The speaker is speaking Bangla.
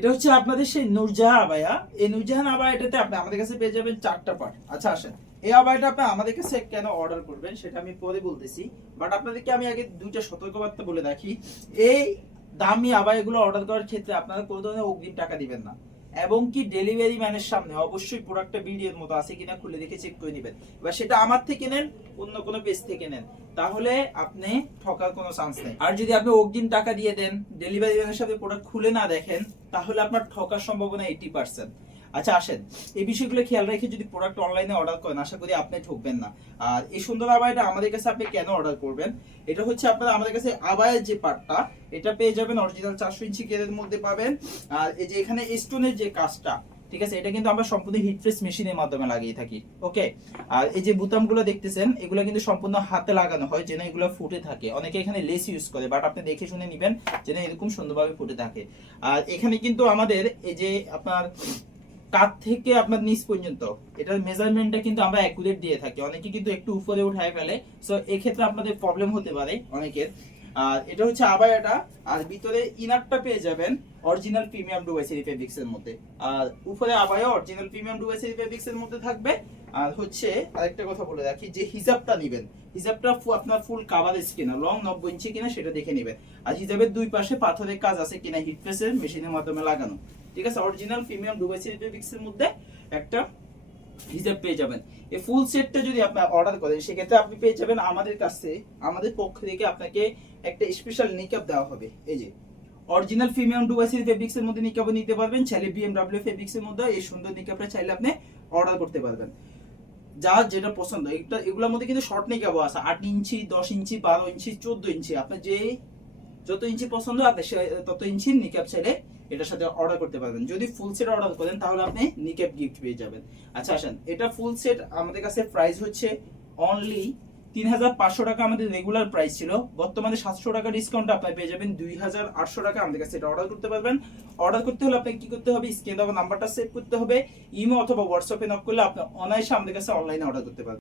এটা হচ্ছে আপনাদের সেই নুরজাহান আবায়া। এই নুরজাহান আবায়াটাতে আপনি আমাদের কাছে পেয়ে যাবেন চারটা পার্ট আচ্ছা আসেন। এই আবায়াটা আপনি আমাদের কাছে কেন অর্ডার করবেন সেটা আমি পরে বলতেছি। বাট আপনাদেরকে আমি আগে দুইটা সতর্কবার্তা বলে রাখি। এই দামি আবায়াগুলো অর্ডার করার ক্ষেত্রে আপনারা কোনো ধরনের অগ্রিম টাকা দিবেন না। এবং কি ডেলিভারি ম্যানের সামনে, অবশ্যই প্রোডাক্টটা ভিডিওর মতো আছে কিনা খুলে দেখে চেক করে নেবেন। এবার সেটা আমার থেকে নেন, অন্য কোনো পেজ থেকে নেন। তাহলে আপনি ঠকার কোনো চান্স নেই। আর যদি আপনি অগ্রিম টাকা দিয়ে দেন ডেলিভারি ম্যানের সাথে প্রোডাক্ট খুলে না দেখেন, তাহলে আপনার ঠকার সম্ভাবনা এইটি পার্সেন্ট আচ্ছা আসেন। এই বিষয়গুলো খেয়াল রেখে যদি প্রোডাক্ট অনলাইনে অর্ডার করেন, আশা করি আপনি ঠকবেন না। আর এই সুন্দর আবায়টা আমাদের কাছে আপনি কেন অর্ডার করবেন? এটা হচ্ছে আপনারা আমাদের কাছে আবায়ের যে পার্টটা এটা পেয়ে যাবেন অরিজিনাল চারশো ইঞ্চি কেরের মধ্যে পাবেন। আর এই যে এখানে স্টোনের যে কাজটা, ঠিক আছে, এটা কিন্তু আমরা সম্পূর্ণ হিট প্রেস মেশিনের মাধ্যমে লাগিয়ে থাকি ওকে আর এই যে বুতামগুলো দেখতেছেন, এগুলো কিন্তু সম্পূর্ণ হাতে লাগানো হয়, যেন এগুলো ফুটে থাকে। অনেকে এখানে লেস ইউজ করে বাট আপনি দেখে শুনে নেবেন যেন এরকম সুন্দরভাবে ফুটে থাকে। আর এখানে কিন্তু আমাদের এই যে আপনার কাত থেকে আপনার নিচ পর্যন্ত। এটার মেজারমেন্টটা কিন্তু আমরা অ্যাকুরেট দিয়ে থাকি। অনেকে কিন্তু একটু উপরে উঠায় ফেলে। সো এক্ষেত্রে আপনাদের প্রবলেম হতে পারে অনেকের। আর এটা হচ্ছে আবায়াটা। আর ভিতরে ইনারটা পেয়ে যাবেন অরিজিনাল প্রিমিয়াম ডুবাইসেরি ফেব্রিক্স এর মধ্যে। আর উপরে আবায়া অরিজিনাল প্রিমিয়াম ডুবাইসেরি ফেব্রিক্স এর মধ্যে থাকবে। আর হচ্ছে আরেকটা কথা বলে রাখি, যে হিজাবটা নেবেন। হিজাবটা আপনার ফুল কাভারেজ কিনা লং নব্বই ইঞ্চি কিনা সেটা দেখে নেবেন। আর হিজাবের দুই পাশে পাথরের কাজ আছে কিনা হিট প্রেসের মেশিনের মাধ্যমে লাগানো। ঠিক আছে অরিজিনাল প্রিমিয়াম ডুবাইসেরি ফেব্রিক্স এর মধ্যে একটা হিজাব পেয়ে যাবেন। এই ফুল সেটটা যদি আপনি অর্ডার করেন, সেক্ষেত্রে আপনি পেয়ে যাবেন আমাদের কাছে, আমাদের পক্ষ থেকে আপনাকে একটা স্পেশাল নিকাপ দেওয়া হবে। এই যে অরিজিনাল প্রিমিয়াম ডুবাইসের ফেব্রিক্স এর মধ্যে নিকাপও নিতে পারবেন, চাইলে বিএমডব্লিউ ফেব্রিক্স এর মধ্যে এই সুন্দর নিকাপটা চাইলে আপনি অর্ডার করতে পারবেন। যার যেটা পছন্দ এটা এগুলোর মধ্যে কিন্তু শর্ট নিকাপও আছে, আট ইঞ্চি, দশ ইঞ্চি, বারো ইঞ্চি, চোদ্দ ইঞ্চি, আপনার যে যত ইঞ্চি পছন্দ আপনি তত ইঞ্চির নিকাপ চাইলে এটার সাথে অর্ডার করতে পারবেন। যদি ফুল সেট অর্ডার করেন, তাহলে আপনি নিকেপ গিফট পেয়ে যাবেন। আচ্ছা আসেন। এটা ফুল সেট আমাদের কাছে প্রাইস হচ্ছে অনলি তিন হাজার পাঁচশো টাকা। আমাদের রেগুলার প্রাইস ছিল। বর্তমানে সাতশো টাকা ডিসকাউন্ট আপনি পেয়ে যাবেন। দুই হাজার আটশো টাকা আমাদের কাছে এটা অর্ডার করতে পারবেন। অর্ডার করতে হলে আপনাকে কি করতে হবে? স্ক্রিন দেওয়া নাম্বারটা সেভ করতে হবে। ইমো অথবা হোয়াটসঅ্যাপে নক করলে আপনি অনায়াসে আমাদের কাছে অনলাইনে অর্ডার করতে পারবেন।